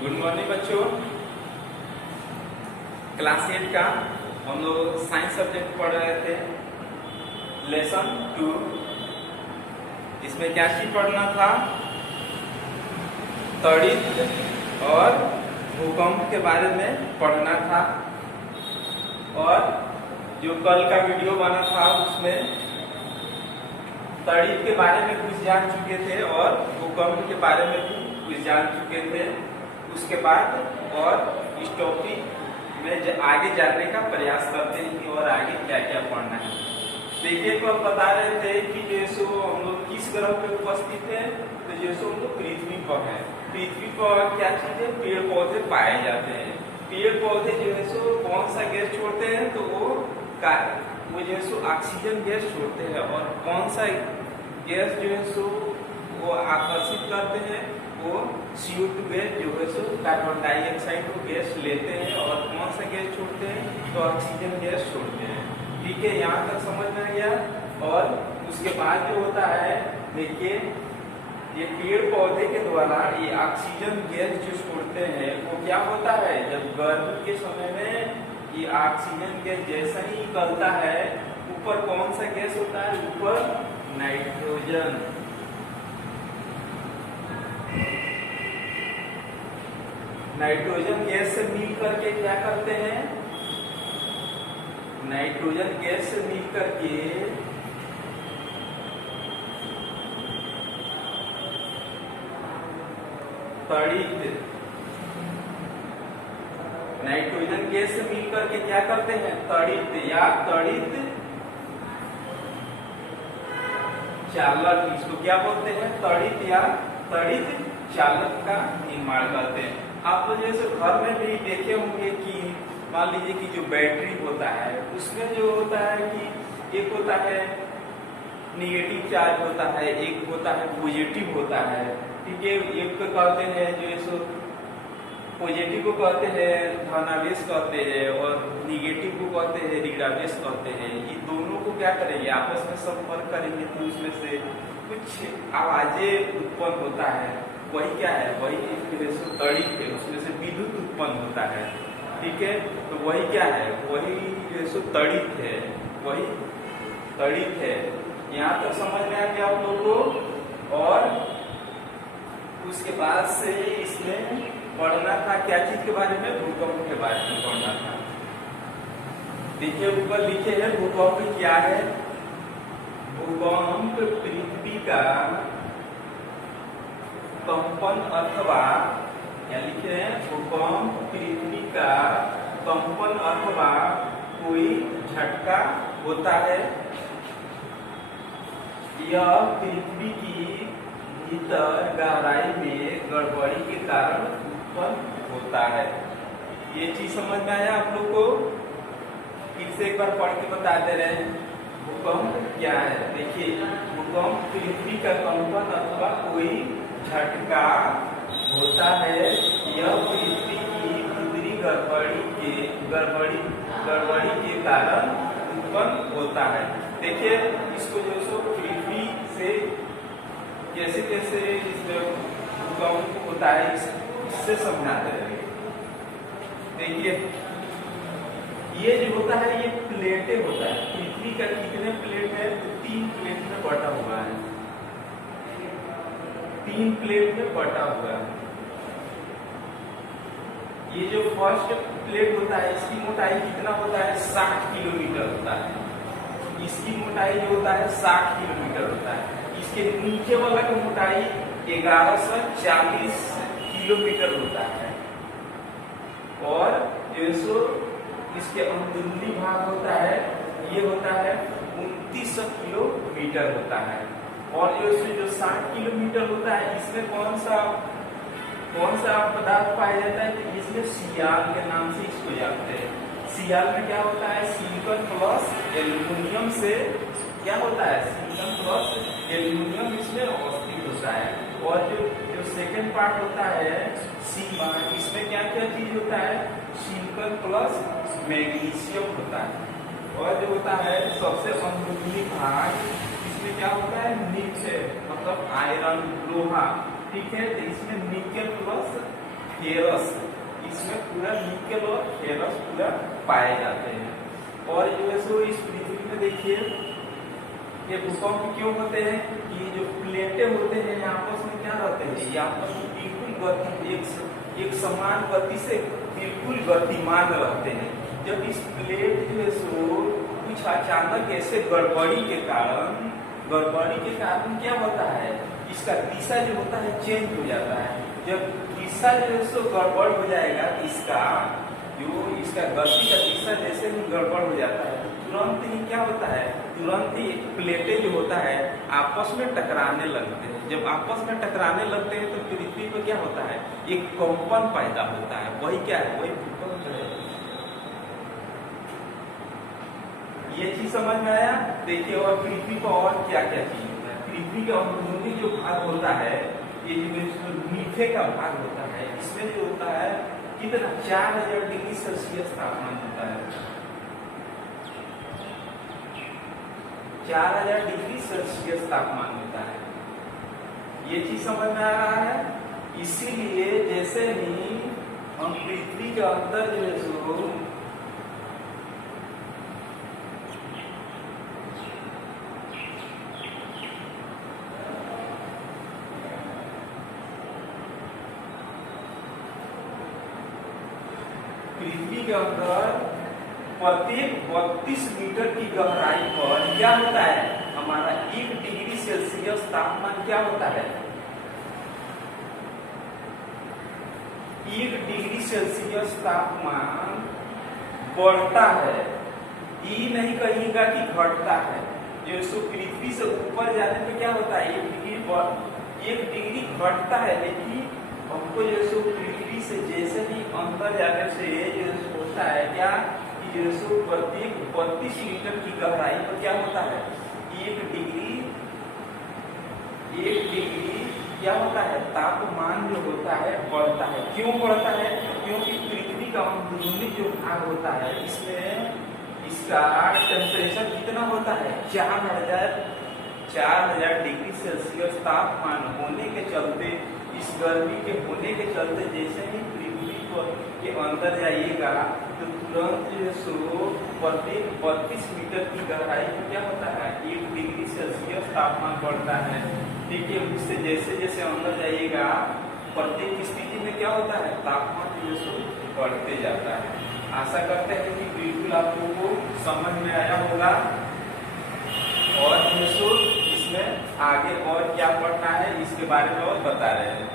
Good morning बच्चों। Class 8 का हम लोग साइंस सब्जेक्ट पढ़ रहे थे, लेसन 2। इसमें क्या चीज पढ़ना था? तड़ित और भूकंप के बारे में पढ़ना था। और जो कल का वीडियो बना था उसमें तड़ित के बारे में कुछ जान चुके थे और भूकंप के बारे में भी कुछ जान चुके थे। उसके बाद और इस टॉपिक में आगे जानने का प्रयास करते हैं कि और आगे क्या क्या पढ़ना है। देखिए, कल बता रहे थे कि जैसे हम लोग किस ग्रह पे उपस्थित है, तो जैसे हम लोग पृथ्वी पर है। पृथ्वी पर क्या चीज है? पेड़ पौधे पाए जाते हैं। पेड़ पौधे जो है सो कौन सा गैस छोड़ते हैं? तो वो जो है सो ऑक्सीजन गैस छोड़ते हैं। और कौन सा गैस जो है सो वो आकर्षित करते हैं? वो CO2 गैस जो है सो कार्बन डाइऑक्साइड को गैस लेते हैं। और कौन सा गैस छोड़ते हैं? तो ऑक्सीजन गैस छोड़ते हैं। ठीक है, यहाँ तक समझ में आ गया। और उसके बाद जो होता है, देखिए, ये पेड़ पौधे के द्वारा ये ऑक्सीजन गैस जो छोड़ते हैं वो क्या होता है? जब गर्मी के समय में ये ऑक्सीजन गैस जैसा ही निकलता है, ऊपर कौन सा गैस होता है? ऊपर नाइट्रोजन। नाइट्रोजन गैस से मिल करके क्या करते हैं? नाइट्रोजन गैस से मिल करके तड़ित, नाइट्रोजन गैस से मिल करके क्या करते हैं? तड़ित या तड़ित चालक, इसको क्या बोलते हैं? तड़ित या तड़ित चालक का निर्माण करते हैं। आप लोग जैसे घर में भी देखे होंगे कि मान लीजिए कि जो बैटरी होता है उसमें जो होता है कि एक होता है निगेटिव चार्ज होता है, एक होता है पॉजिटिव होता है। ठीक है, एक को कहते हैं जो सो पॉजिटिव को कहते हैं धनावेश कहते हैं और निगेटिव को कहते हैं ऋणावेश कहते हैं। ये दोनों को क्या करेंगे? आपस में संपर्क करेंगे तो उसमें से कुछ आवाजें उत्पन्न होता है। वही क्या है? वही तड़ित है, उसमें से विद्युत उत्पन्न होता है। ठीक है, तो वही क्या है? वही जो तड़ित है, वही तड़ित है। यहाँ तक समझ में आ गया आप लोगों को। और उसके बाद से इसमें पढ़ना था क्या चीज के बारे में? भूकंप के बारे में पढ़ना था। देखिए, ऊपर लिखे हैं भूकंप क्या है? भूकंप पृथ्वी का कंपन अथवा, क्या लिखे हैं? भूकंप पृथ्वी का कंपन अथवा कोई झटका होता है। यह पृथ्वी की भीतर गहराई में गड़बड़ी के कारण उत्पन्न होता है। ये चीज समझ में आया आप लोग को? फिर से एक बार पढ़ के बता दे रहे हैं भूकंप क्या है। देखिए, भूकंप पृथ्वी का कंपन अथवा कोई झटका होता है। यह पृथ्वी की भीतरी गड़बड़ी के कारण उत्पन्न होता है। देखिए, इसको जो सो पृथ्वी से कैसे कैसे भूकंप होता है इससे समझाते हैं। देखिए, ये जो होता है ये प्लेटें होता है। पृथ्वी का कितने प्लेट है? तो 3 प्लेट में बटा हुआ है। 3 प्लेट में बटा हुआ है। ये जो फर्स्ट प्लेट होता है इसकी मोटाई कितना होता है? 60 किलोमीटर होता है। इसकी मोटाई जो होता है 60 किलोमीटर होता है। इसके नीचे वाला की मोटाई 1140 किलोमीटर होता है। और जो सो इसके अंदरूनी भाग होता है ये होता है 2900 किलोमीटर होता है। और जो 60 किलोमीटर होता है इसमें कौन सा पदार्थ पाया जाता है? तो इसमें सियाल के नाम से इसको जानते हैं। सियाल में क्या होता है? सिलिकॉन प्लस एल्यूमिनियम से क्या होता है? सिलिकॉन प्लस एल्यूमिनियम इसमें अवस्थित होता है। और जो सेकेंड पार्ट होता है सीमा, इसमें क्या क्या चीज होता है? सिलिकॉन प्लस मैग्नीशियम होता है। और जो होता है सबसे अंदरूनी भाग, इसमें क्या होता है? निकेल मतलब आयरन, लोहा। ठीक है, तो इसमें निकेल प्लस फेरस, इसमें पूरा निकल और फेरस पूरा पाए जाते हैं। और जो है सो इस पृथ्वी में देखिए ये भूकंप क्यों होते हैं कि जो प्लेटें होते हैं आपस में क्या रहते हैं, ये आपस में बिल्कुल गति एक समान गति से बिल्कुल गतिमान रहते हैं। जब इस प्लेट जो है सो कुछ अचानक ऐसे गड़बड़ी के कारण क्या होता है, इसका दिशा जो होता है चेंज हो जाता है। जब दिशा जो है सो गड़बड़ हो जाएगा, इसका गति का दिशा जैसे ही गड़बड़ हो जाता है तो तुरंत ही क्या होता है, तुरंत ही प्लेटें जो होता है आपस में टकराने लगते हैं। जब आपस में टकराने लगते हैं तो पृथ्वी पर क्या होता है, एक कंपन पैदा होता है। वही क्या है, वही भूकंप है। ये चीज समझ में आया। देखिए और पृथ्वी पर और क्या क्या चीज होता है। पृथ्वी के अंदरूनी जो भाग होता है, ये जो नीचे का भाग होता है, इसमें जो होता है कितना 4000 डिग्री सेल्सियस तापमान होता है। 4000 डिग्री सेल्सियस तापमान होता है। ये चीज समझ में आ रहा है। इसीलिए जैसे ही हम पृथ्वी के अंदर जो है सो पृथ्वी के अंदर प्रत्येक 32 मीटर की गहराई पर क्या होता है, हमारा 1 डिग्री सेल्सियस तापमान क्या होता है, 1 डिग्री सेल्सियस तापमान बढ़ता है। ये नहीं कहिएगा कि घटता है। जो सो पृथ्वी से ऊपर जाने पे क्या होता है, 1 डिग्री घटता है। लेकिन हमको जो सो पृथ्वी से जैसे ही अंदर जाने से जो होता है क्या कि जो सो प्रत्येक 32 मीटर की गहराई पर क्या होता है, 1 डिग्री क्या होता है, तापमान जो होता है बढ़ता है। क्यों बढ़ता है, क्योंकि पृथ्वी का अंदरूनी जो भाग होता है इसमें इसका टेम्परेचर कितना होता है, 4000 डिग्री सेल्सियस तापमान होने के चलते, इस गर्मी के होने के चलते जैसे ही पृथ्वी के अंदर जाइएगा तो तुरंत जो सो प्रत्येक 32 मीटर की गहराई पर क्या होता है, 1 डिग्री सेल्सियस तापमान बढ़ता है। देखिए उससे जैसे जैसे अंदर जाइएगा प्रत्येक स्थिति में क्या होता है, तापमान जो सो बढ़ते जाता है। आशा करते हैं कि बिल्कुल आप लोगों को समझ में आया होगा। और जो सो इसमें आगे और क्या पढ़ना है इसके बारे में और बता रहे हैं।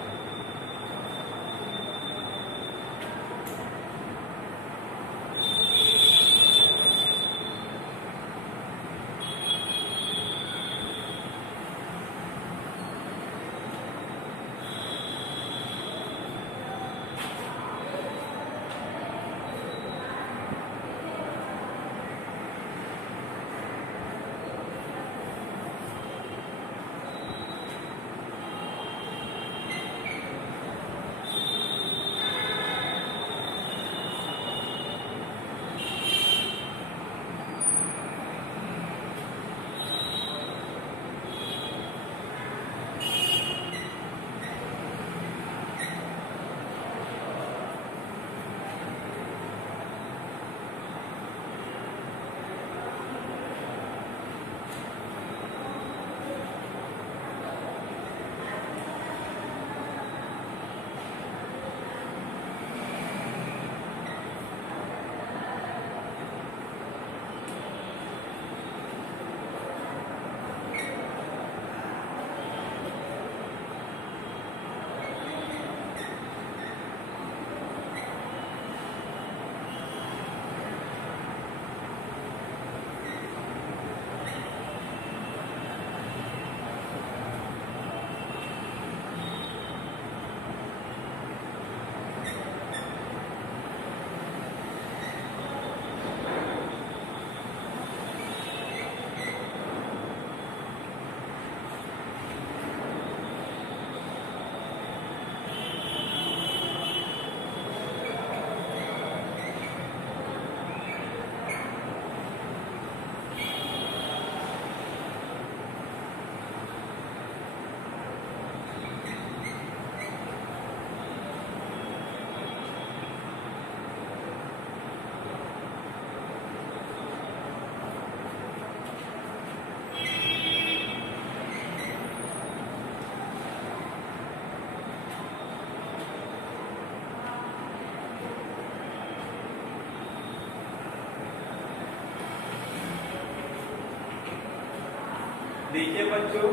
बच्चों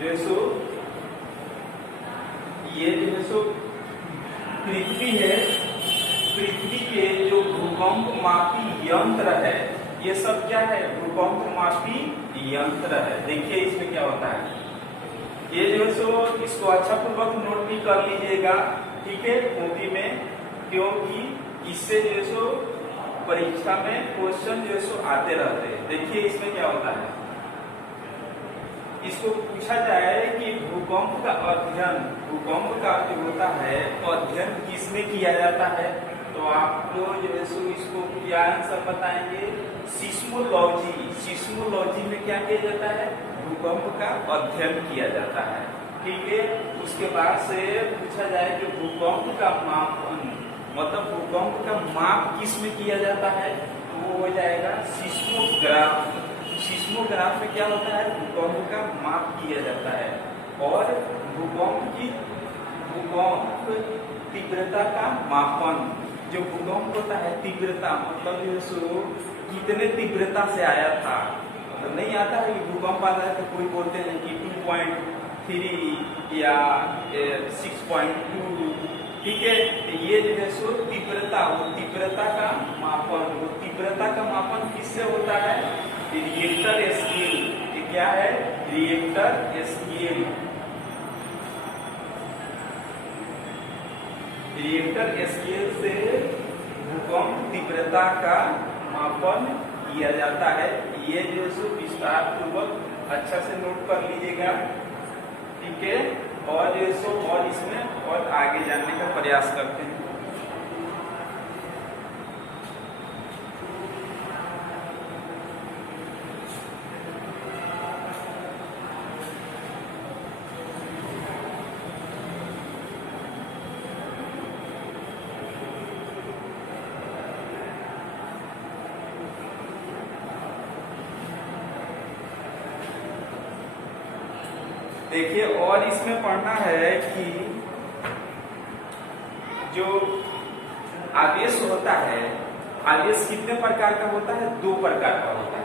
जो सो ये जो सो पृथ्वी है, पृथ्वी के जो भूकंप मापी यंत्र है, ये सब क्या है? भूकंप मापी यंत्र है। देखिए इसमें क्या होता है, ये जो सो इसको अच्छा पूर्वक नोट भी कर लीजिएगा, ठीक है, कॉपी में, क्योंकि इससे जो सो परीक्षा में क्वेश्चन जो सो आते रहते हैं। देखिए इसमें क्या होता है, इसको पूछा जाए कि भूकंप का अध्ययन, भूकंप का जो होता है अध्ययन किसमें किया जाता है, तो आप लोग जो है सो इसको क्या आंसर बताएंगे? सिस्मोलॉजी। सिस्मोलॉजी में क्या किया जाता है? भूकंप का अध्ययन किया जाता है, ठीक है। उसके बाद से पूछा जाए कि भूकंप का मापन, मतलब भूकंप का माप किस में किया जाता है, तो वो हो जाएगा सिस्मोग्राफ। सिस्मोग्राफ में क्या होता है? भूकंप का माप किया जाता है। और भूकंप तीव्रता का मापन, जो भूकंप होता है तीव्रता, मतलब जो सो कितने तीव्रता से आया था, मतलब नहीं आता है कि भूकंप आता है तो कोई बोलते हैं कि 2.3 या 6.2, ठीक है। तो ये जो है सो तीव्रता, वो तीव्रता का मापन, वो तीव्रता का मापन किससे होता है? Richter scale. ये क्या है? Richter scale. रिएक्टर स्केल से भूकंप तीव्रता का मापन किया जाता है। ये जो सो विस्तार पूर्वक अच्छा से नोट कर लीजिएगा, ठीक है। और जो सो और इसमें और आगे जानने का प्रयास करते हैं। देखिए और इसमें पढ़ना है कि जो आवेश होता है, आवेश कितने प्रकार का होता है? 2 प्रकार का होता है।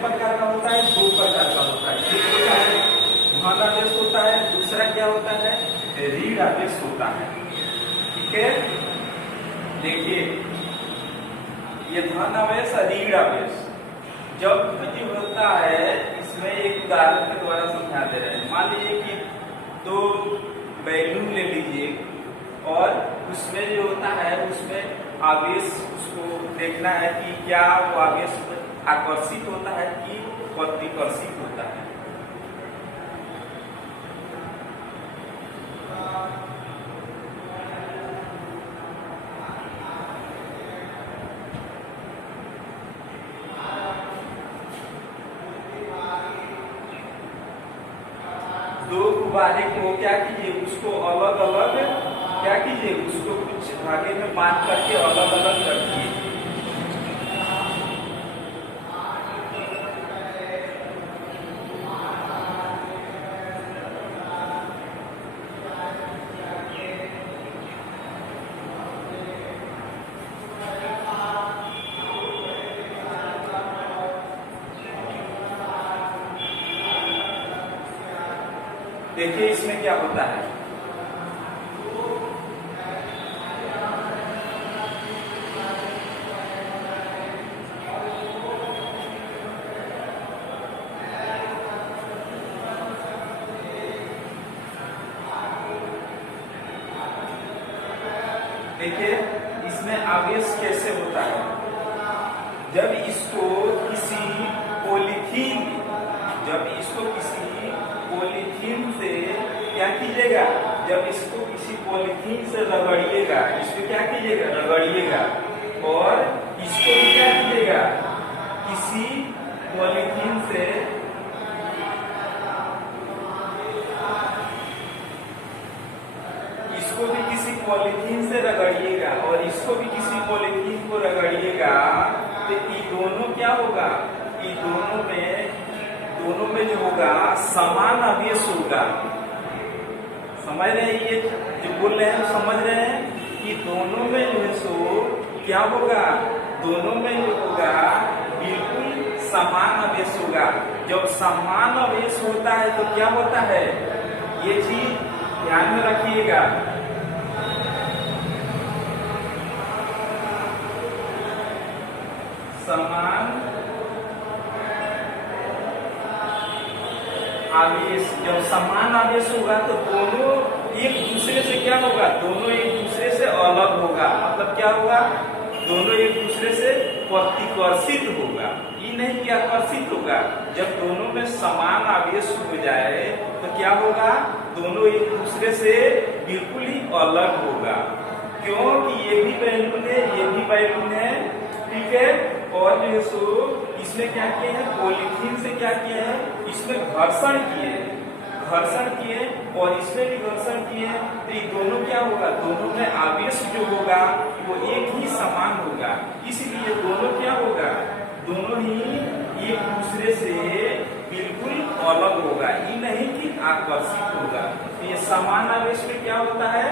प्रकार का होता है? 2 प्रकार का होता है। एक होता है धन आवेश होता है, दूसरा क्या होता है? ऋण आवेश होता है, ठीक है। देखिए ये धन आवेश और ऋण आवेश जब जो होता है, इसमें एक उदाहरण के द्वारा समझा दे रहे हैं। मान लीजिए कि 2 बैलून ले लीजिए और उसमें जो होता है उसमें आवेश, उसको देखना है कि क्या वो आवेश आकर्षित होता है कि प्रतिकर्षित होता है। दो गुब्बारे को क्या कीजिए, उसको अलग अलग क्या कीजिए, उसको कुछ धागे में बांध करके अलग अलग रखिए। देखिए इसमें क्या होता है, देखिए इसमें आवेश कैसे होता है। जब इसको किसी पॉलीथीन से क्या कीजिएगा, जब इसको किसी पॉलीथीन से रगड़िएगा, इसको क्या कीजिएगा, रगड़िएगा, और इसको क्या कीजिएगा, किसी पॉलीथीन से इसको भी किसी पॉलीथीन से रगड़िएगा और इसको भी किसी पॉलीथीन को रगड़िएगा तो ये दोनों क्या होगा, ये दोनों में जो होगा समान आवेश होगा। समझ रहे हैं, ये जो बोल रहे हैं समझ रहे हैं कि दोनों में जो है सो क्या होगा, दोनों में जो होगा बिल्कुल समान आवेश होगा। जब समान आवेश होता है तो क्या होता है, ये चीज ध्यान में रखिएगा। समान आवेश, जब समान आवेश होगा तो दोनों एक दूसरे से क्या होगा, दोनों एक दूसरे से अलग होगा। मतलब क्या होगा, दोनों एक दूसरे से प्रतिकर्षित होगा, ये नहीं कि आकर्षित होगा। जब दोनों में समान आवेश हो जाए तो क्या होगा, दोनों एक दूसरे से बिल्कुल ही अलग होगा। क्योंकि ये भी बैलून है, ये भी बैलून है, ठीक है। और जो है सो इसमें क्या किए हैं, पॉलीथीन से क्या किए हैं, इसमें घर्षण किए और इसमें भी घर्षण किए। तो ये दोनों क्या होगा, दोनों में आवेश जो होगा वो एक ही समान होगा। इसलिए दोनों क्या होगा, दोनों ही एक दूसरे से बिल्कुल अलग होगा, ये नहीं कि आकर्षित होगा। तो ये समान आवेश में क्या होता है,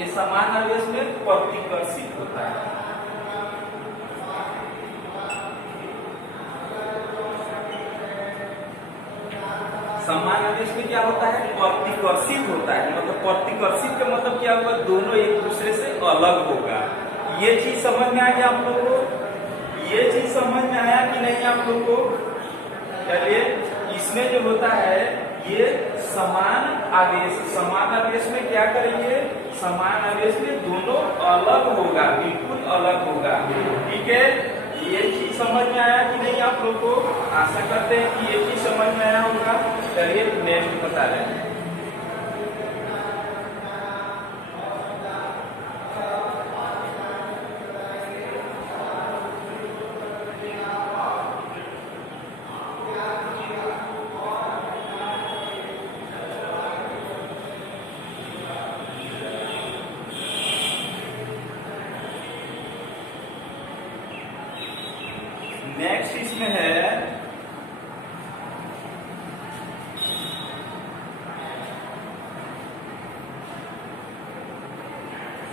ये समान आवेश में प्रतिकर्षित होता है। समान आवेश में क्या होता है, प्रतिकर्षित होता है। मतलब प्रतिकर्षित का मतलब क्या होगा, दोनों एक दूसरे से अलग होगा। ये चीज समझ में आ गया आप लोगों को, ये चीज समझ में आया कि नहीं आप लोगों को। चलिए, इसमें जो होता है ये समान आवेश में क्या करेंगे, समान आवेश में दोनों अलग होगा, बिल्कुल अलग होगा, ठीक है। ये चीज समझ में आया कि नहीं आप लोगों को, आशा करते हैं कि ये चीज समझ में आया होगा। चलिए नेक्स्ट बता रहे हैं। नेक्स्ट इसमें है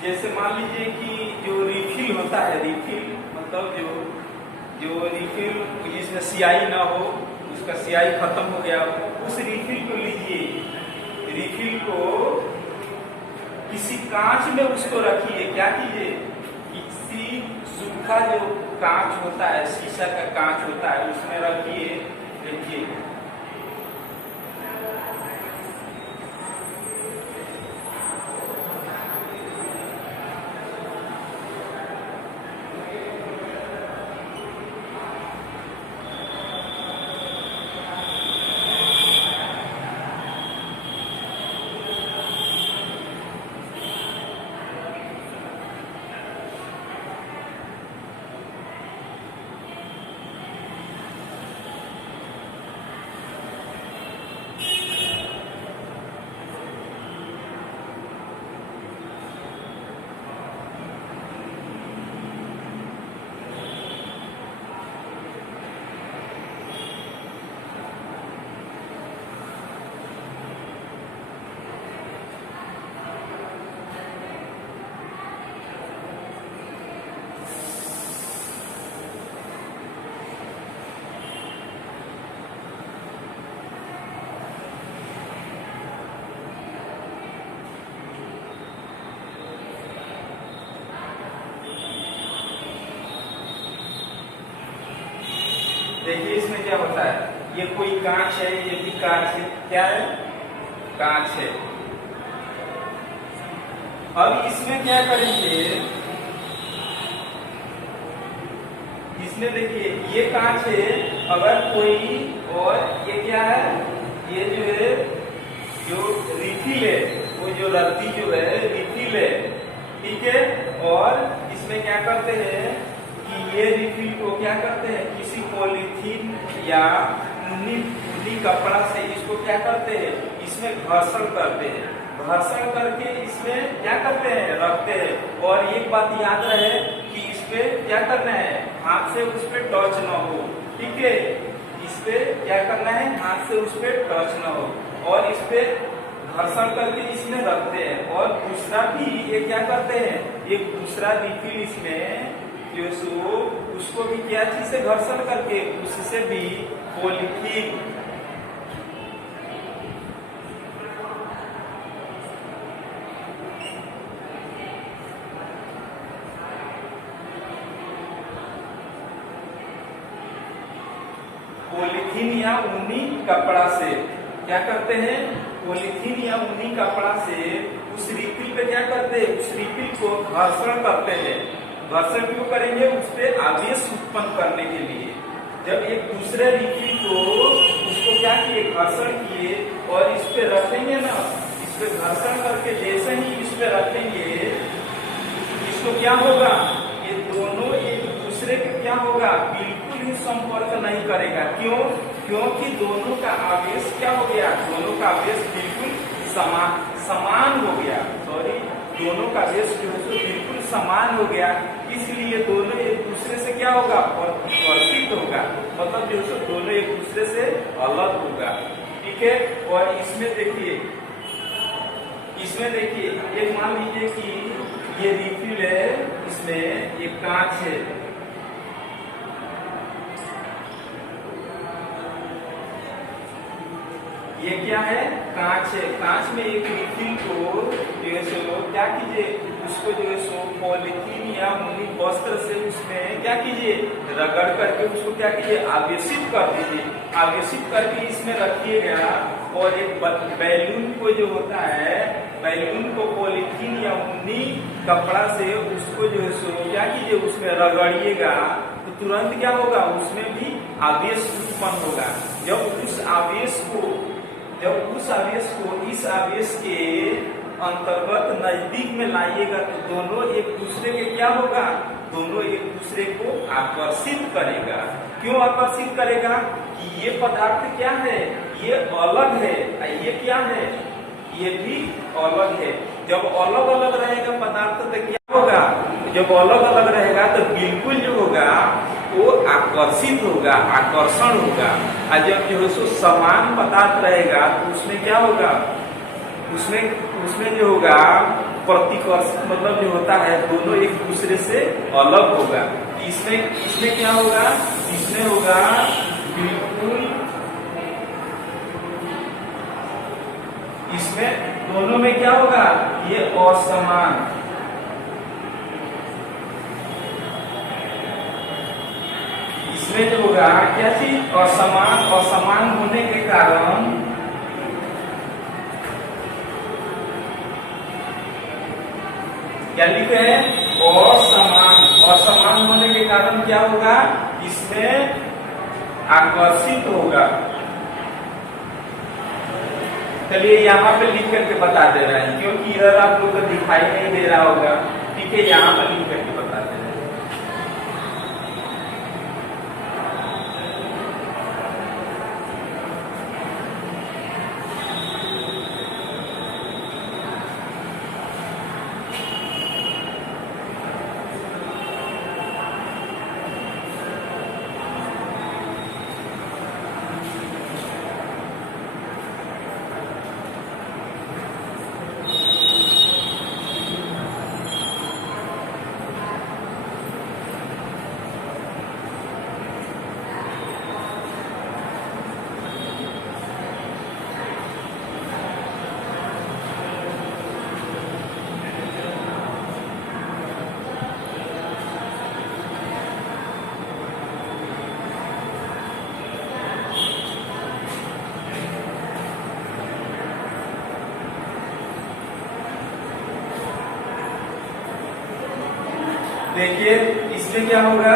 जैसे मान लीजिए कि जो रिफिल होता है, रिफिल मतलब जो रिफिल जिसमें स्याही ना हो, उसका स्याही खत्म हो गया, उस रिफिल को लीजिए, रिफिल को किसी कांच में उसको रखिए। क्या कीजिए, किसी सूखा जो कांच होता है, शीशा का कांच होता है, उसमें रखिए। देखिए देखिए इसमें क्या होता है, ये कोई कांच है, ये भी कांच है, क्या है, कांच है। अब इसमें क्या करेंगे, इसमें देखिए ये कांच है, अगर कोई और ये क्या है, ये जो है जो रिफिल है, वो जो रद्दी जो है रिफिल है, ठीक है। और इसमें क्या करते हैं कि ये रिफिल को क्या करते हैं, किसी पॉलीथीन या ऊनी कपड़ा से इसको क्या करते हैं, इसमें घर्षण करते हैं, घर्षण करके इसमें क्या करते हैं, रखते हैं। और एक बात याद रहे कि इस पे क्या करना है, हाथ से उस पे टच न हो, ठीक है, इस पे क्या करना है, हाथ से उस पे टच न हो, और इस पे घर्षण करके इसमें रखते हैं। और दूसरा भी ये क्या करते हैं, एक दूसरा रिफिल इसमें जो सो उसको भी क्या चीज से घर्षण करके, उससे भी पॉलीथीन पॉलीथीन या ऊनी कपड़ा से क्या करते हैं, पॉलीथीन या ऊनी कपड़ा से उस रिफिल पे क्या करते हैं, उस रिफिल को घर्षण करते हैं। घर्षण क्यों करेंगे, उस पे आवेश उत्पन्न करने के लिए। जब एक दूसरे रिफिल को उसको क्या किए, घर्षण किए, और इस पे रखेंगे ना, इस पे घर्षण करके जैसे ही इस पे रखेंगे, इसको क्या होगा, ये दोनों एक दूसरे के क्या होगा, बिल्कुल ही संपर्क नहीं करेगा। क्यों, क्योंकि दोनों का आवेश क्या हो गया, दोनों का आवेश बिल्कुल समान हो गया, सॉरी, दोनों का आवेश जो है बिल्कुल समान हो गया, इसलिए दोनों एक दूसरे से क्या होगा, प्रतिकर्षित होगा, मतलब जो है दोनों एक दूसरे से अलग होगा, ठीक है। और इसमें देखिए, एक मान लीजिए कि ये रिफिल है, इसमें एक कांच है, ये क्या है, कांच है, कांच में एक रिफिल को जो है सो क्या कीजिए, उसको जो है सो पॉलीथीन या ऊनी वस्त्र से उसमें क्या कीजिए, रगड़ करके उसको क्या कीजिए, आवेशित कर दीजिए, आवेशित करके इसमें रखिएगा। और एक बैलून को जो होता है, बैलून को पॉलीथीन या ऊनी कपड़ा से उसको जो है सो क्या कीजिए, उसमें रगड़िएगा, तो तुरंत क्या होगा, उसमें भी आवेश उत्पन्न होगा। जब उस आवेश को इस आवेश के अंतर्गत नजदीक में लाइएगा, तो दोनों एक दूसरे के क्या होगा, दोनों एक दूसरे को आकर्षित करेगा। क्यों आकर्षित करेगा, कि ये पदार्थ क्या है, ये अलग है, ये क्या है, ये भी अलग है। जब अलग अलग रहेगा पदार्थ तो क्या होगा, जब अलग अलग रहेगा तो बिल्कुल जो होगा वो आकर्षित होगा, आकर्षण होगा। और जब जो है सो समान पदार्थ रहेगा तो उसमें क्या होगा, उसमें जो होगा प्रतिकर्षण, मतलब जो होता है दोनों एक दूसरे से अलग होगा। इसमें क्या होगा, इसमें होगा बिल्कुल, इसमें दोनों में क्या होगा, ये असमान, इसमें जो होगा क्या चीज, असमान होने के कारण क्या लिखे हैं, असमान होने के कारण क्या होगा, इसमें आकर्षित होगा। चलिए यहाँ पे लिख करके बता दे रहे हैं, क्योंकि इधर आप लोग को दिखाई नहीं दे रहा होगा, ठीक है, यहाँ पर लिख करके बता दे रहे हैं। देखिए इसमें क्या होगा,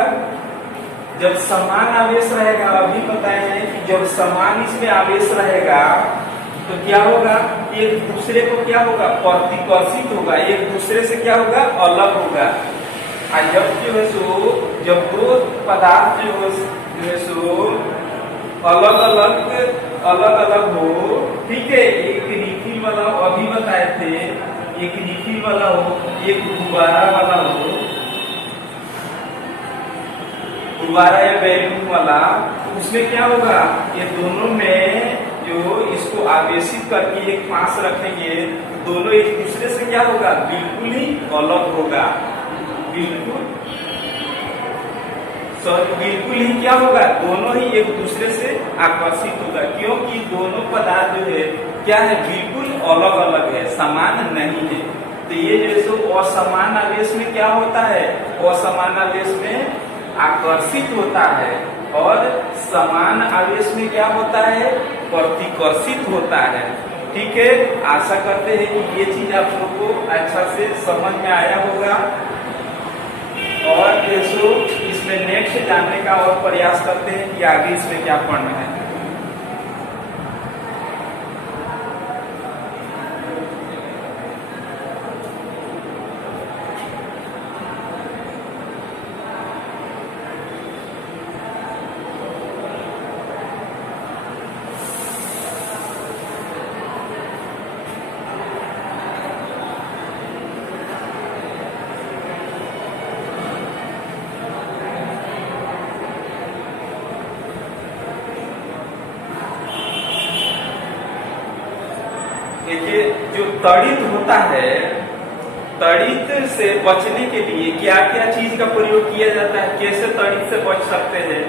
जब समान आवेश रहेगा, अभी बताए हैं कि जब समान इसमें आवेश रहेगा तो क्या होगा, एक दूसरे को क्या होगा, प्रतिकर्षित होगा, एक दूसरे से क्या होगा, अलग होगा। जब जो है सो जब दो पदार्थ जो है सो अलग अलग हो, ठीक है, एक रिफिल वाला अभी बताए थे, एक रिफिल वाला हो, एक गुब्बारा वाला हो, गुब्बारा या बैलून वाला, तो उसमें क्या होगा, ये दोनों में जो इसको आवेशित करके एक पास रखेंगे, दोनों एक दूसरे से क्या होगा, बिल्कुल ही अलग होगा, बिल्कुल ही क्या होगा, दोनों ही एक दूसरे से आकर्षित होगा, क्योंकि दोनों पदार्थ जो है क्या है, बिल्कुल अलग अलग है, समान नहीं है। तो ये जैसे असमान आवेश में क्या होता है, असमान आवेश में आकर्षित होता है, और समान आवेश में क्या होता है, प्रतिकर्षित होता है। ठीक है, आशा करते हैं कि ये चीज आप लोगों को अच्छा से समझ में आया होगा, और इसमें नेक्स्ट जानने का और प्रयास करते हैं कि आगे इसमें क्या पढ़ना है। देखिए, जो तड़ित होता है, तड़ित से बचने के लिए क्या क्या चीज का प्रयोग किया जाता है, कैसे तड़ित से बच सकते हैं।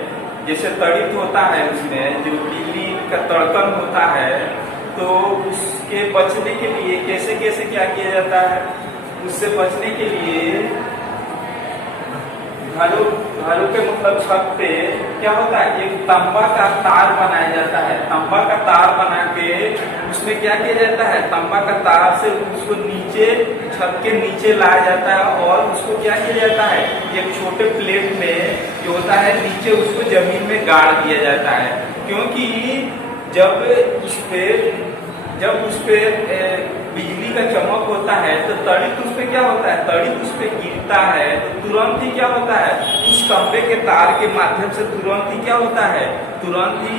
जैसे तड़ित होता है, उसमें जो बिजली का तड़कन होता है, तो उसके बचने के लिए कैसे कैसे क्या किया जाता है, उससे बचने के लिए घरों के मतलब छत पे क्या होता है, एक तांबा का तार बनाया जाता है, तांबा का तार बना के उसमें क्या किया जाता है, तांबा का तार से उसको नीचे छत के नीचे लाया जाता है, और उसको क्या किया जाता है, एक छोटे प्लेट में जो होता है नीचे उसको जमीन में गाड़ दिया जाता है, क्योंकि जब उस पे बिजली का चमक होता है, तो तड़ित उस पे क्या होता है, तड़ित उस पे गिरता है, तो तुरंत ही क्या होता है, उस तांबे के तार के माध्यम से तुरंत ही क्या होता है, तुरंत ही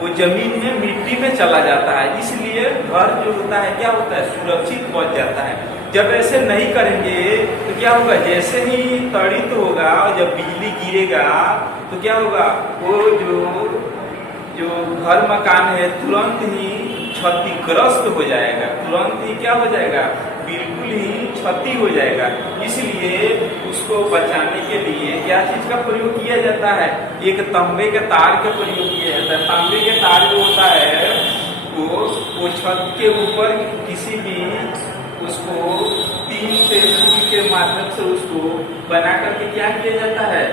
वो जमीन में मिट्टी में चला जाता है। इसलिए घर जो होता है क्या होता है, सुरक्षित बच जाता है। जब ऐसे नहीं करेंगे तो क्या होगा, जैसे ही तड़ित होगा और जब बिजली गिरेगा तो क्या होगा, वो जो घर मकान है तुरंत ही क्षतिग्रस्त हो जाएगा, तुरंत ही क्या हो जाएगा, बिल्कुल ही क्षति हो जाएगा। इसलिए उसको बचाने के लिए क्या चीज का प्रयोग किया जाता है, एक तांबे के तार का प्रयोग किया जाता है। तांबे के तार जो होता है वो छत के ऊपर किसी भी उसको 3 से सुई के माध्यम से उसको बना करके क्या किया जाता है,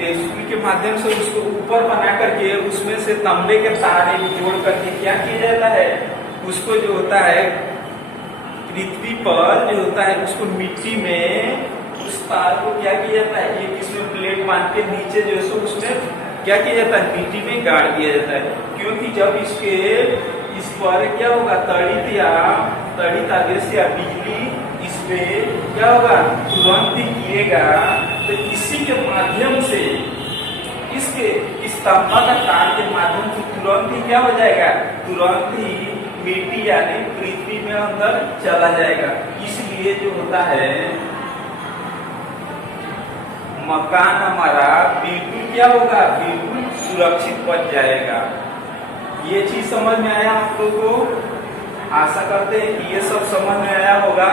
सुई के माध्यम से उसको ऊपर बना करके उसमें से तांबे के तार जोड़ करके क्या किया जाता है, उसको जो होता है पृथ्वी पर जो होता है उसको मिट्टी में उस तार को क्या किया जाता है, एक इसमें प्लेट बांध के नीचे जो है उसमें क्या किया जाता है, मिट्टी में गाड़ दिया जाता है। क्योंकि जब इस पर क्या होगा, तड़ित आवेश या बिजली इस पे क्या होगा, तुरंत ही गिरेगा, तो इसी के माध्यम से इस तांबा का तार के माध्यम से तुरंत ही क्या हो जाएगा, तुरंत ही मिट्टी यानी पृथ्वी में अंदर चला जाएगा। इसलिए जो होता है मकान हमारा बिल्कुल क्या होगा, बिल्कुल सुरक्षित बच जाएगा। ये चीज समझ में आया आप लोगों को, आशा करते हैं कि ये सब समझ में आया होगा।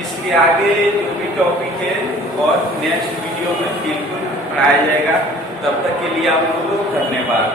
इसके आगे जो भी टॉपिक है और नेक्स्ट वीडियो में बिल्कुल पढ़ाया जाएगा। तब तक के लिए आप लोगों को धन्यवाद।